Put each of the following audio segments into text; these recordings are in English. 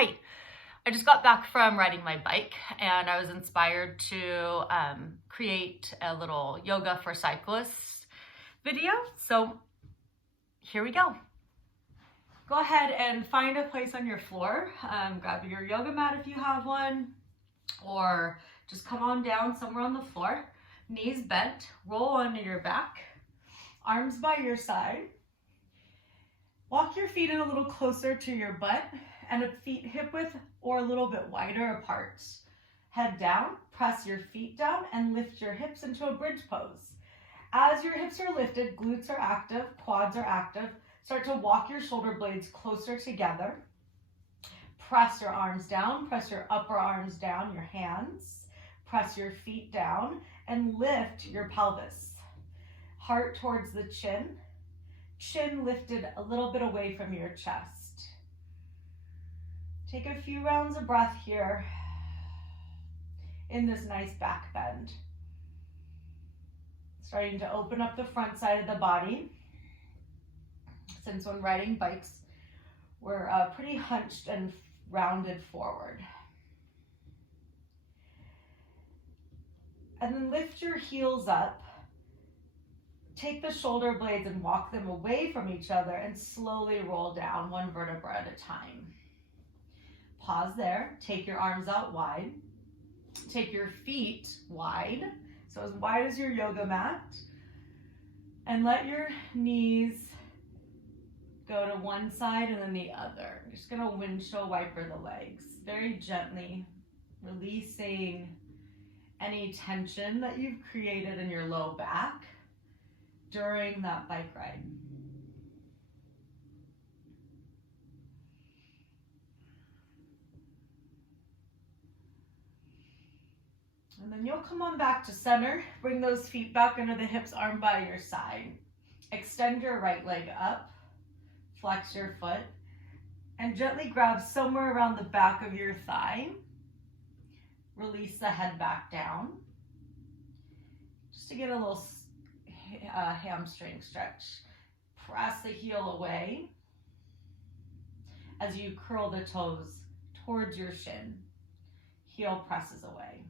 Hi, I just got back from riding my bike and I was inspired to create a little yoga for cyclists video. So here we go. Go ahead and find a place on your floor. Grab your yoga mat if you have one, or just come on down somewhere on the floor. Knees bent, roll onto your back, arms by your side. Walk your feet in a little closer to your butt and feet hip width or a little bit wider apart. Head down, press your feet down and lift your hips into a bridge pose. As your hips are lifted, glutes are active, quads are active. Start to walk your shoulder blades closer together. Press your arms down, press your upper arms down, your hands. Press your feet down and lift your pelvis. Heart towards the chin. Chin lifted a little bit away from your chest. Take a few rounds of breath here in this nice back bend. Starting to open up the front side of the body. Since when riding bikes, we're pretty hunched and rounded forward. And then lift your heels up. Take the shoulder blades and walk them away from each other and slowly roll down one vertebra at a time. Pause there, take your arms out wide. Take your feet wide, so as wide as your yoga mat. And let your knees go to one side and then the other. I'm just gonna windshield wiper the legs, very gently releasing any tension that you've created in your low back during that bike ride. And then you'll come on back to center. Bring those feet back under the hips, arm by your side. Extend your right leg up. Flex your foot. And gently grab somewhere around the back of your thigh. Release the head back down. Just to get a little hamstring stretch. Press the heel away as you curl the toes towards your shin. Heel presses away.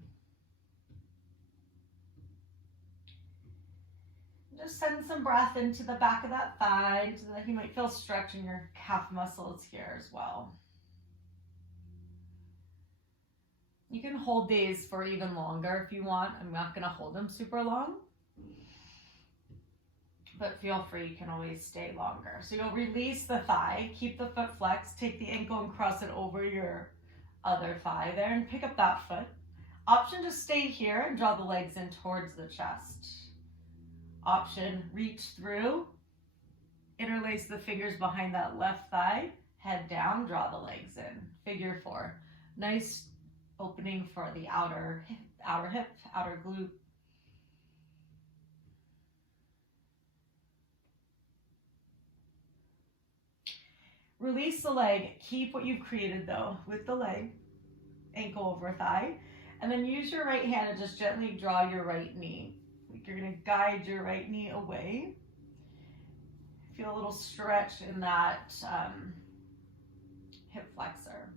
Just send some breath into the back of that thigh so that you might feel stretch in your calf muscles here as well. You can hold these for even longer if you want. I'm not going to hold them super long, but feel free, you can always stay longer. So you'll release the thigh, keep the foot flexed, take the ankle and cross it over your other thigh there and pick up that foot. Option to stay here and draw the legs in towards the chest. Option, reach through, interlace the fingers behind that left thigh, head down, draw the legs in. Figure four. Nice opening for the outer hip, outer glute. Release the leg. Keep what you've created though with the leg, ankle over thigh, and then use your right hand to just gently draw your right knee. You're going to guide your right knee away. Feel a little stretch in that hip flexor.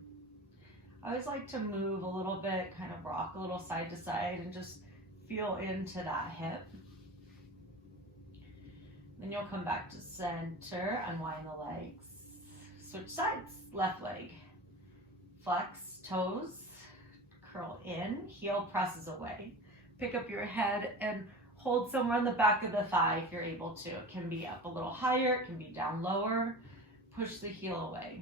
I always like to move a little bit, kind of rock a little side to side and just feel into that hip. Then you'll come back to center, unwind the legs. Switch sides, left leg. Flex toes, curl in, heel presses away. Pick up your head and hold somewhere on the back of the thigh if you're able to. It can be up a little higher, it can be down lower. Push the heel away.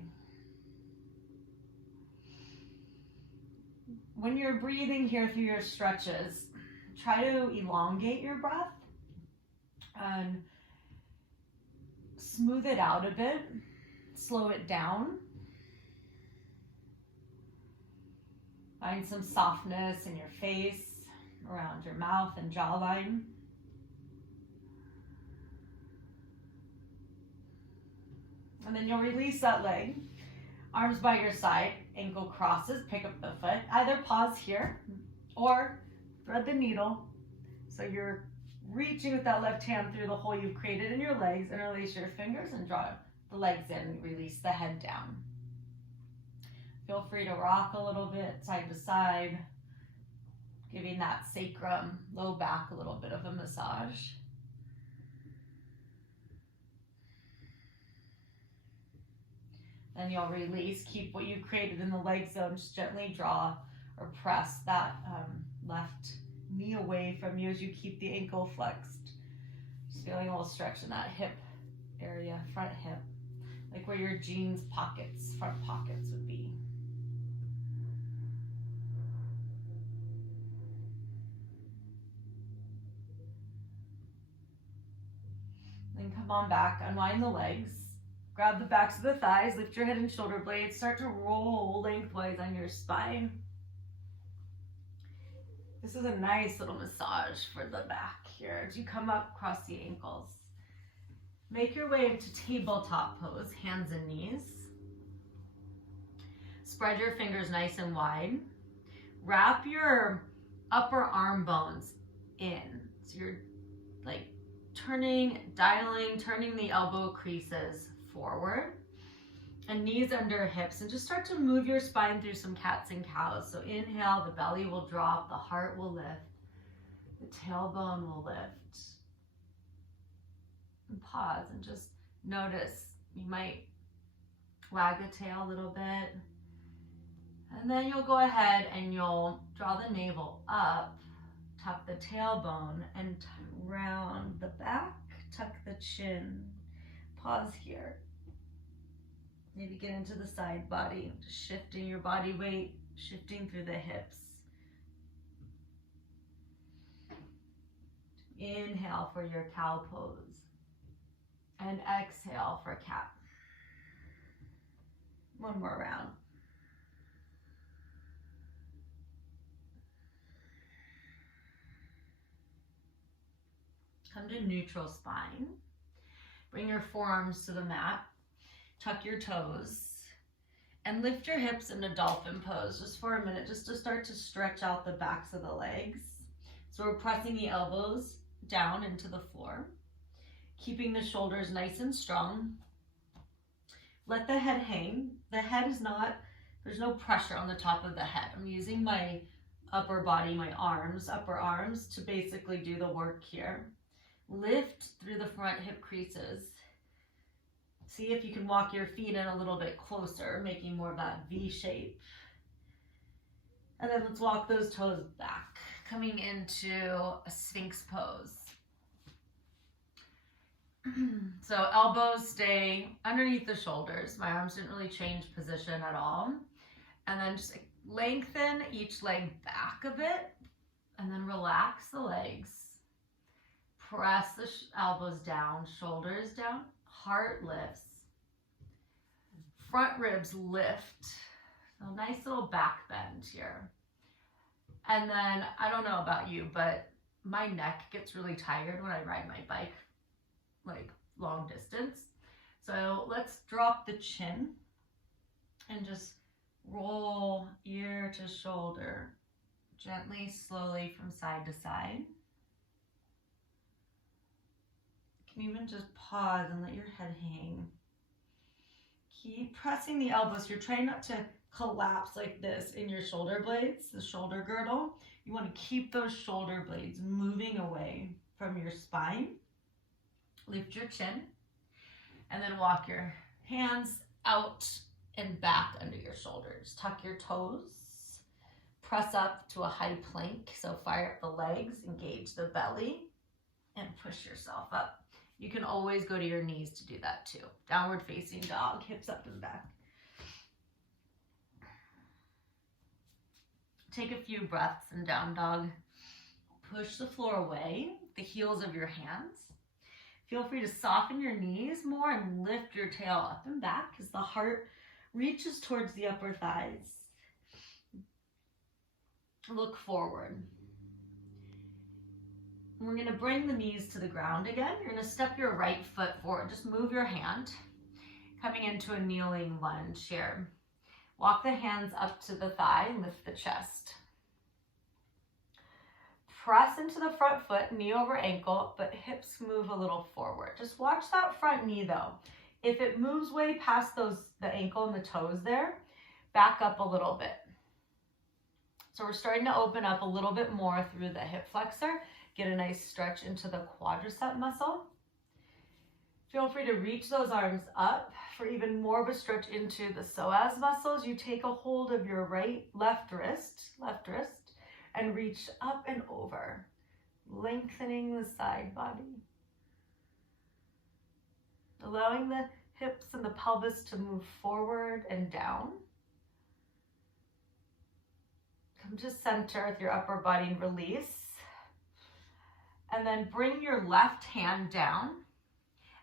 When you're breathing here through your stretches, try to elongate your breath and smooth it out a bit, slow it down. Find some softness in your face, around your mouth and jawline. And then you'll release that leg. Arms by your side, ankle crosses, pick up the foot. Either pause here or thread the needle. So you're reaching with that left hand through the hole you've created in your legs. Interlace your fingers and draw the legs in. Release the head down. Feel free to rock a little bit side to side, giving that sacrum, low back a little bit of a massage. Then you'll release, keep what you created in the leg zone, just gently draw or press that left knee away from you as you keep the ankle flexed. Just feeling a little stretch in that hip area, front hip, like where your jeans pockets, front pockets would be. Then come on back, unwind the legs. Grab the backs of the thighs, lift your head and shoulder blades, start to roll lengthwise on your spine. This is a nice little massage for the back here as you come up across the ankles. Make your way into tabletop pose, hands and knees. Spread your fingers nice and wide. Wrap your upper arm bones in. So you're like turning the elbow creases forward and knees under hips, and just start to move your spine through some cats and cows. So inhale, the belly will drop, the heart will lift, the tailbone will lift. And pause and just notice. You might wag the tail a little bit, and then you'll go ahead and you'll draw the navel up, tuck the tailbone, and round the back, tuck the chin. Pause here. Maybe get into the side body, just shifting your body weight, shifting through the hips. Inhale for your cow pose, and exhale for cat. One more round. Come to neutral spine. Bring your forearms to the mat. Tuck your toes and lift your hips into dolphin pose just for a minute, just to start to stretch out the backs of the legs. So we're pressing the elbows down into the floor, keeping the shoulders nice and strong. Let the head hang. The head is not, there's no pressure on the top of the head. I'm using my upper body, my arms, upper arms, to basically do the work here. Lift through the front hip creases. See if you can walk your feet in a little bit closer, making more of that V shape. And then let's walk those toes back, coming into a Sphinx pose. So elbows stay underneath the shoulders. My arms didn't really change position at all. And then just lengthen each leg back a bit, and then relax the legs. Press the elbows down, shoulders down, heart lifts. Front ribs lift. So nice little back bend here. And then, I don't know about you, but my neck gets really tired when I ride my bike, like long distance. So let's drop the chin and just roll ear to shoulder, gently, slowly from side to side. You can even just pause and let your head hang. Keep pressing the elbows. You're trying not to collapse like this in your shoulder blades, the shoulder girdle. You want to keep those shoulder blades moving away from your spine. Lift your chin, and then walk your hands out and back under your shoulders. Tuck your toes. Press up to a high plank. So fire up the legs, engage the belly, and push yourself up. You can always go to your knees to do that too. Downward facing dog, hips up and back. Take a few breaths in down dog. Push the floor away, the heels of your hands. Feel free to soften your knees more and lift your tail up and back as the heart reaches towards the upper thighs. Look forward. We're going to bring the knees to the ground again. You're going to step your right foot forward. Just move your hand, coming into a kneeling lunge here. Walk the hands up to the thigh and lift the chest. Press into the front foot, knee over ankle, but hips move a little forward. Just watch that front knee though. If it moves way past the ankle and the toes there, back up a little bit. So we're starting to open up a little bit more through the hip flexor. Get a nice stretch into the quadricep muscle. Feel free to reach those arms up for even more of a stretch into the psoas muscles. You take a hold of your left wrist, and reach up and over, lengthening the side body. Allowing the hips and the pelvis to move forward and down. Come to center with your upper body and release. And then bring your left hand down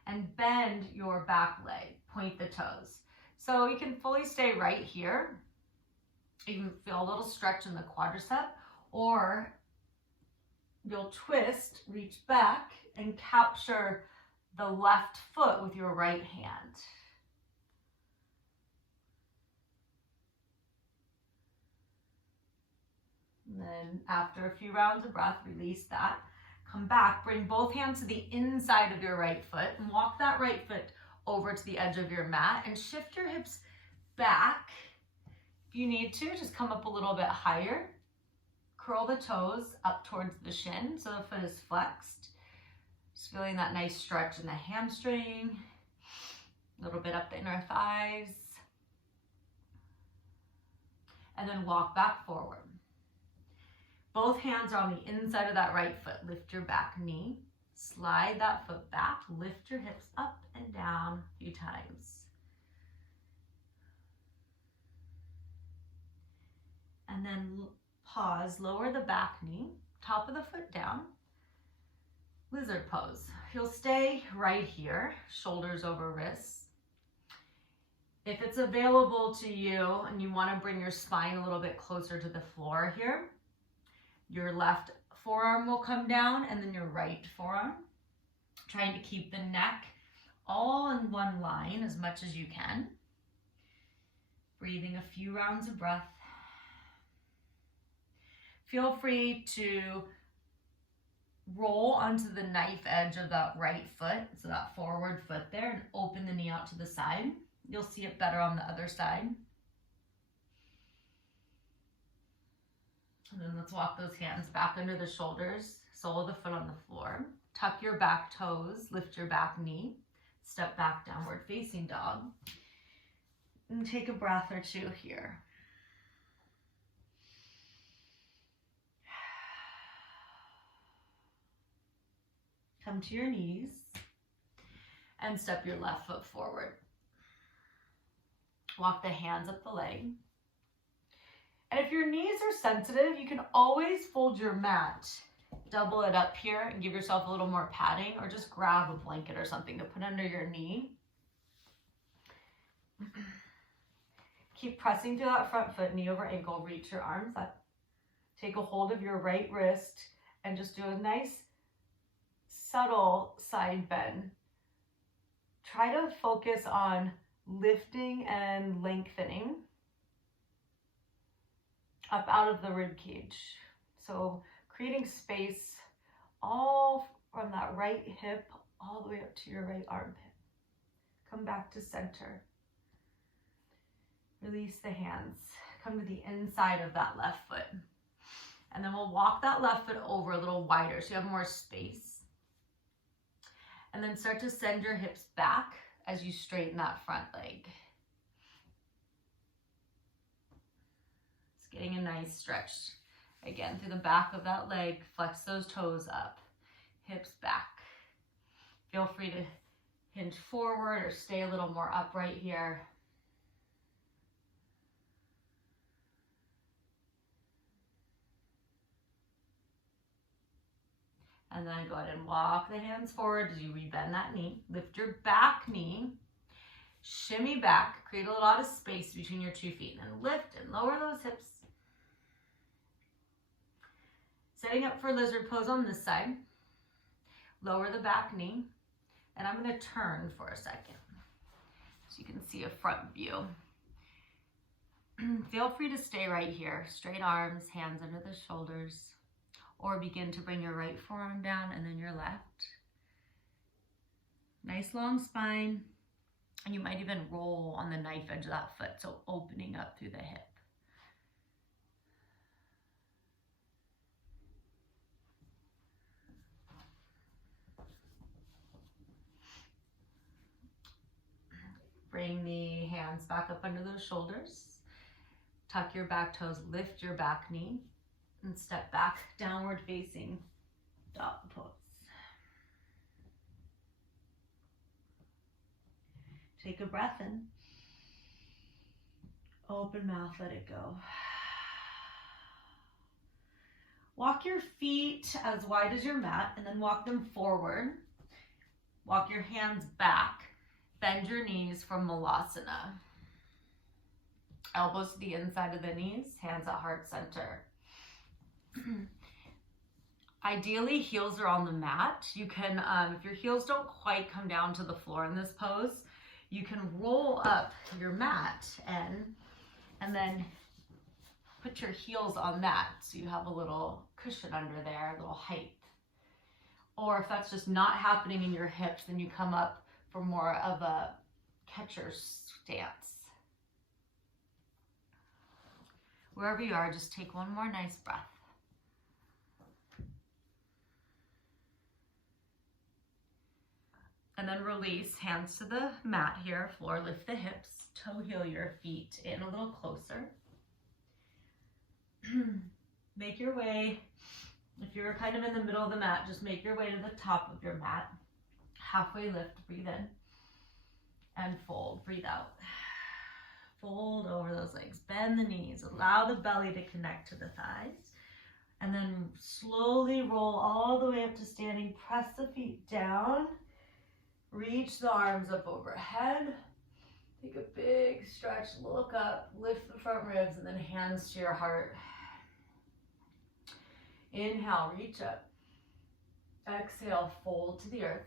and bend your back leg, point the toes. So you can fully stay right here. You can feel a little stretch in the quadricep, or you'll twist, reach back, and capture the left foot with your right hand. And then after a few rounds of breath, release that. Come back, bring both hands to the inside of your right foot and walk that right foot over to the edge of your mat and shift your hips back. If you need to, just come up a little bit higher. Curl the toes up towards the shin so the foot is flexed. Just feeling that nice stretch in the hamstring, a little bit up the inner thighs. And then walk back forward. Both hands are on the inside of that right foot. Lift your back knee, slide that foot back, lift your hips up and down a few times. And then pause, lower the back knee, top of the foot down, lizard pose. You'll stay right here, shoulders over wrists. If it's available to you and you want to bring your spine a little bit closer to the floor here, your left forearm will come down and then your right forearm. Trying to keep the neck all in one line as much as you can. Breathing a few rounds of breath. Feel free to roll onto the knife edge of that right foot, so that forward foot there, and open the knee out to the side. You'll see it better on the other side. And then let's walk those hands back under the shoulders, sole of the foot on the floor. Tuck your back toes, lift your back knee, step back, downward facing dog. And take a breath or two here. Come to your knees and step your left foot forward. Walk the hands up the leg. And if your knees are sensitive, you can always fold your mat, double it up here and give yourself a little more padding, or just grab a blanket or something to put under your knee. Keep pressing through that front foot, knee over ankle, reach your arms up. Take a hold of your right wrist and just do a nice subtle side bend. Try to focus on lifting and lengthening up out of the rib cage. So creating space all from that right hip all the way up to your right armpit. Come back to center. Release the hands. Come to the inside of that left foot. And then we'll walk that left foot over a little wider so you have more space. And then start to send your hips back as you straighten that front leg. It's getting a nice stretch. Again, through the back of that leg, flex those toes up, hips back. Feel free to hinge forward or stay a little more upright here. And then go ahead and walk the hands forward as you rebend that knee. Lift your back knee, shimmy back, create a lot of space between your 2 feet, and then lift and lower those hips. Setting up for lizard pose on this side. Lower the back knee, and I'm going to turn for a second so you can see a front view. Feel free to stay right here. Straight arms, hands under the shoulders. Or begin to bring your right forearm down and then your left. Nice long spine. And you might even roll on the knife edge of that foot, so opening up through the hip. Bring the hands back up under those shoulders. Tuck your back toes, lift your back knee, and step back, downward facing dog pose. Take a breath in. Open mouth, let it go. Walk your feet as wide as your mat and then walk them forward. Walk your hands back. Bend your knees for Malasana. Elbows to the inside of the knees, hands at heart center. Ideally, heels are on the mat. You can, if your heels don't quite come down to the floor in this pose, you can roll up your mat and then put your heels on that so you have a little cushion under there, a little height. Or if that's just not happening in your hips, then you come up for more of a catcher stance. Wherever you are, just take one more nice breath. And then release, hands to the mat here, floor, lift the hips, toe heel your feet in a little closer. Make your way, if you're kind of in the middle of the mat, just make your way to the top of your mat. Halfway lift, breathe in, and fold, breathe out. Fold over those legs, bend the knees, allow the belly to connect to the thighs, and then slowly roll all the way up to standing, press the feet down, reach the arms up overhead, take a big stretch, look up, lift the front ribs, and then hands to your heart. Inhale, reach up. Exhale, fold to the earth.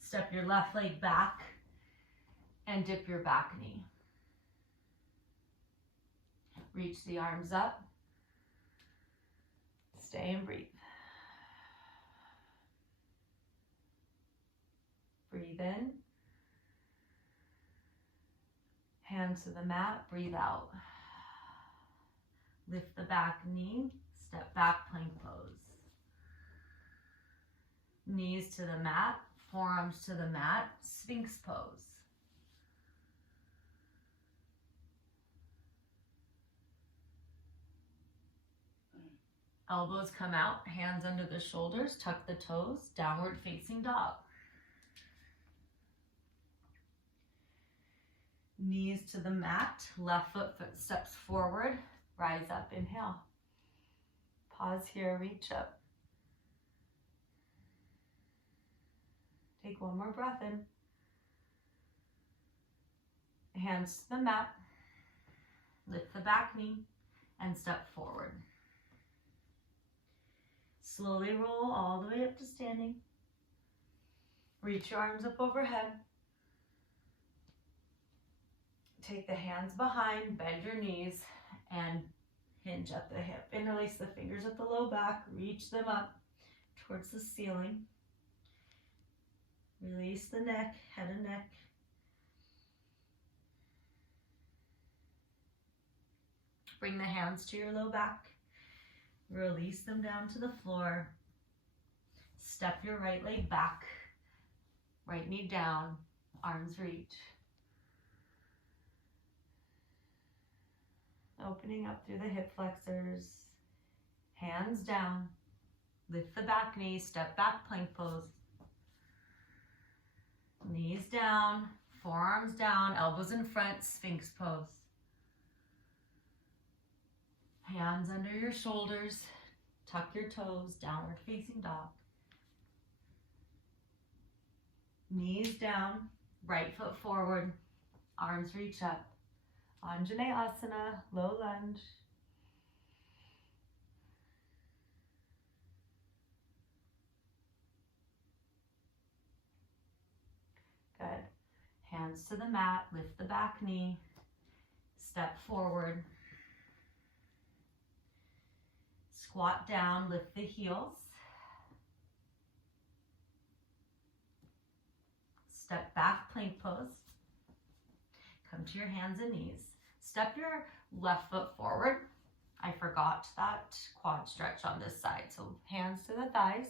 Step your left leg back and dip your back knee. Reach the arms up. Stay and breathe. Breathe in. Hands to the mat, breathe out. Lift the back knee, step back, plank pose. Knees to the mat, forearms to the mat, Sphinx pose. Elbows come out, hands under the shoulders, tuck the toes, downward facing dog. Knees to the mat, left foot steps forward, rise up, inhale. Pause here, reach up. Take one more breath in. Hands to the mat, lift the back knee, and step forward. Slowly roll all the way up to standing. Reach your arms up overhead. Take the hands behind, bend your knees, and hinge at the hip. Interlace the fingers at the low back, reach them up towards the ceiling. Release the neck, head and neck. Bring the hands to your low back. Release them down to the floor. Step your right leg back. Right knee down, arms reach. Opening up through the hip flexors. Hands down. Lift the back knee, step back, plank pose. Knees down, forearms down, elbows in front, Sphinx pose. Hands under your shoulders, tuck your toes, downward facing dog. Knees down, right foot forward, arms reach up. Anjaneyasana, low lunge. Good. Hands to the mat, lift the back knee, step forward. Squat down, lift the heels. Step back, plank pose. Come to your hands and knees. Step your left foot forward. I forgot that quad stretch on this side. So hands to the thighs.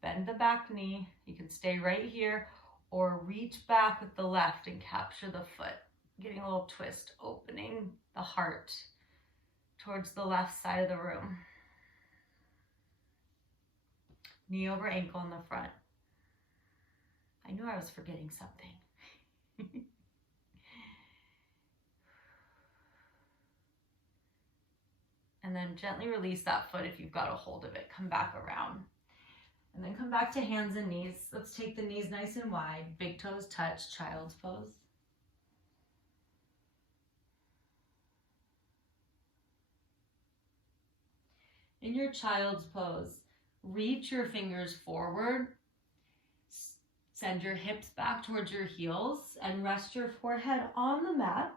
Bend the back knee. You can stay right here or reach back with the left and capture the foot. Getting a little twist, opening the heart towards the left side of the room. Knee over ankle in the front. I knew I was forgetting something. And then gently release that foot if you've got a hold of it. Come back around. And then come back to hands and knees. Let's take the knees nice and wide. Big toes touch, child's pose. In your child's pose, reach your fingers forward. Send your hips back towards your heels and rest your forehead on the mat.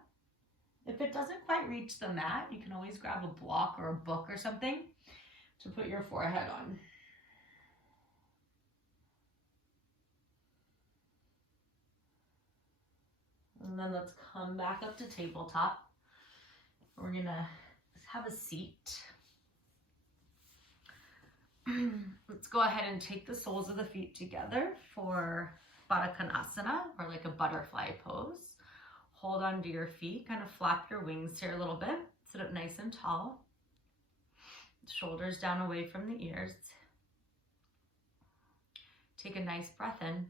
If it doesn't quite reach the mat, you can always grab a block or a book or something to put your forehead on. And then let's come back up to tabletop. We're gonna have a seat. Let's go ahead and take the soles of the feet together for Baddha Konasana, or like a butterfly pose. Hold on to your feet, kind of flap your wings here a little bit. Sit up nice and tall. Shoulders down away from the ears. Take a nice breath in.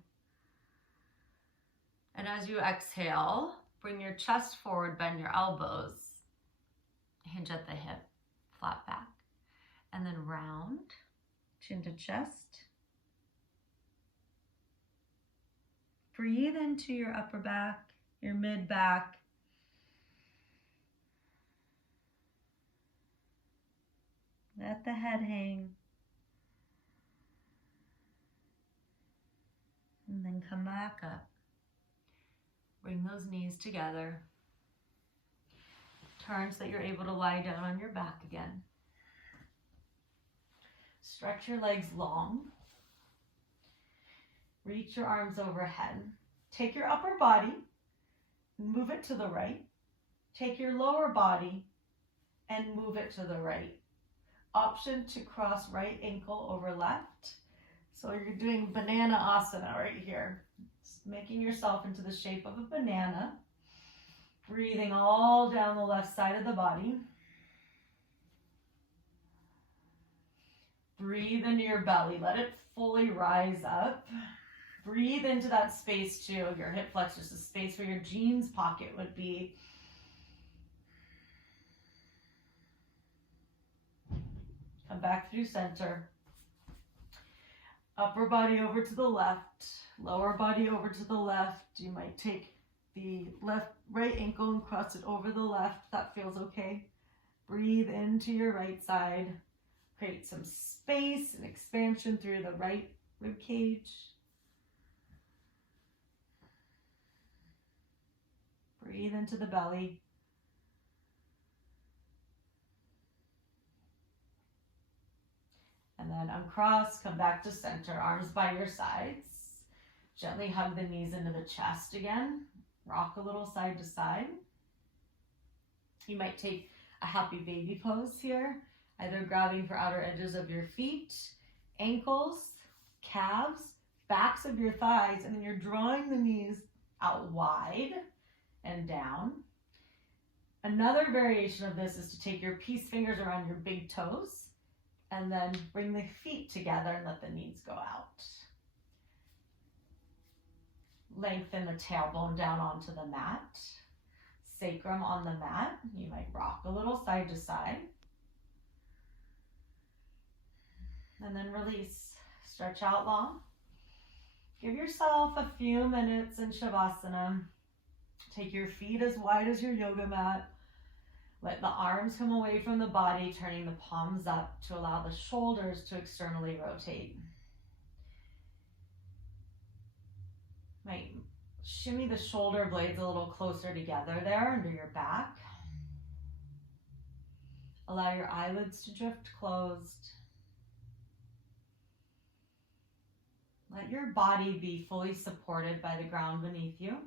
And as you exhale, bring your chest forward, bend your elbows, hinge at the hip, flat back, and then round, chin to chest. Breathe into your upper back, your mid back. Let the head hang. And then come back up. Bring those knees together. Turn so that you're able to lie down on your back again. Stretch your legs long. Reach your arms overhead. Take your upper body, move it to the right. Take your lower body and move it to the right. Option to cross right ankle over left. So you're doing banana asana right here. Just making yourself into the shape of a banana. Breathing all down the left side of the body. Breathe into your belly. Let it fully rise up. Breathe into that space too. Your hip flexors, the space where your jeans pocket would be. Come back through center. Upper body over to the left. Lower body over to the left. You might take the right ankle and cross it over the left. That feels okay. Breathe into your right side. Create some space and expansion through the right rib cage. Breathe into the belly. And then uncross, come back to center, arms by your sides. Gently hug the knees into the chest again. Rock a little side to side. You might take a happy baby pose here, either grabbing for outer edges of your feet, ankles, calves, backs of your thighs, and then you're drawing the knees out wide and down. Another variation of this is to take your peace fingers around your big toes and then bring the feet together and let the knees go out. Lengthen the tailbone down onto the mat. Sacrum on the mat. You might rock a little side to side. And then release. Stretch out long. Give yourself a few minutes in Shavasana. Take your feet as wide as your yoga mat. Let the arms come away from the body, turning the palms up to allow the shoulders to externally rotate. Might shimmy the shoulder blades a little closer together there under your back. Allow your eyelids to drift closed. Let your body be fully supported by the ground beneath you.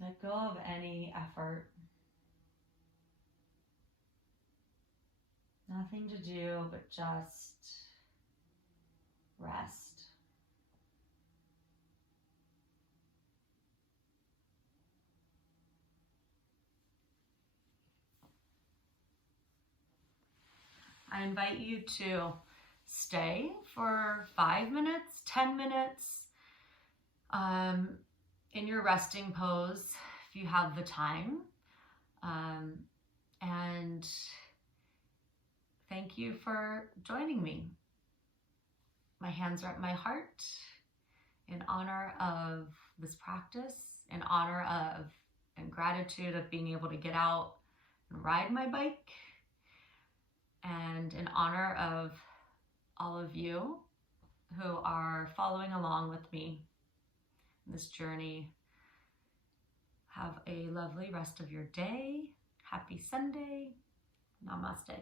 Let go of any effort. Nothing to do but just rest. I invite you to stay for 5 minutes, 10 minutes in your resting pose if you have the time. And thank you for joining me. My hands are at my heart in honor of this practice, in honor of and gratitude of being able to get out and ride my bike, and in honor of all of you who are following along with me in this journey. Have a lovely rest of your day. Happy Sunday. Namaste.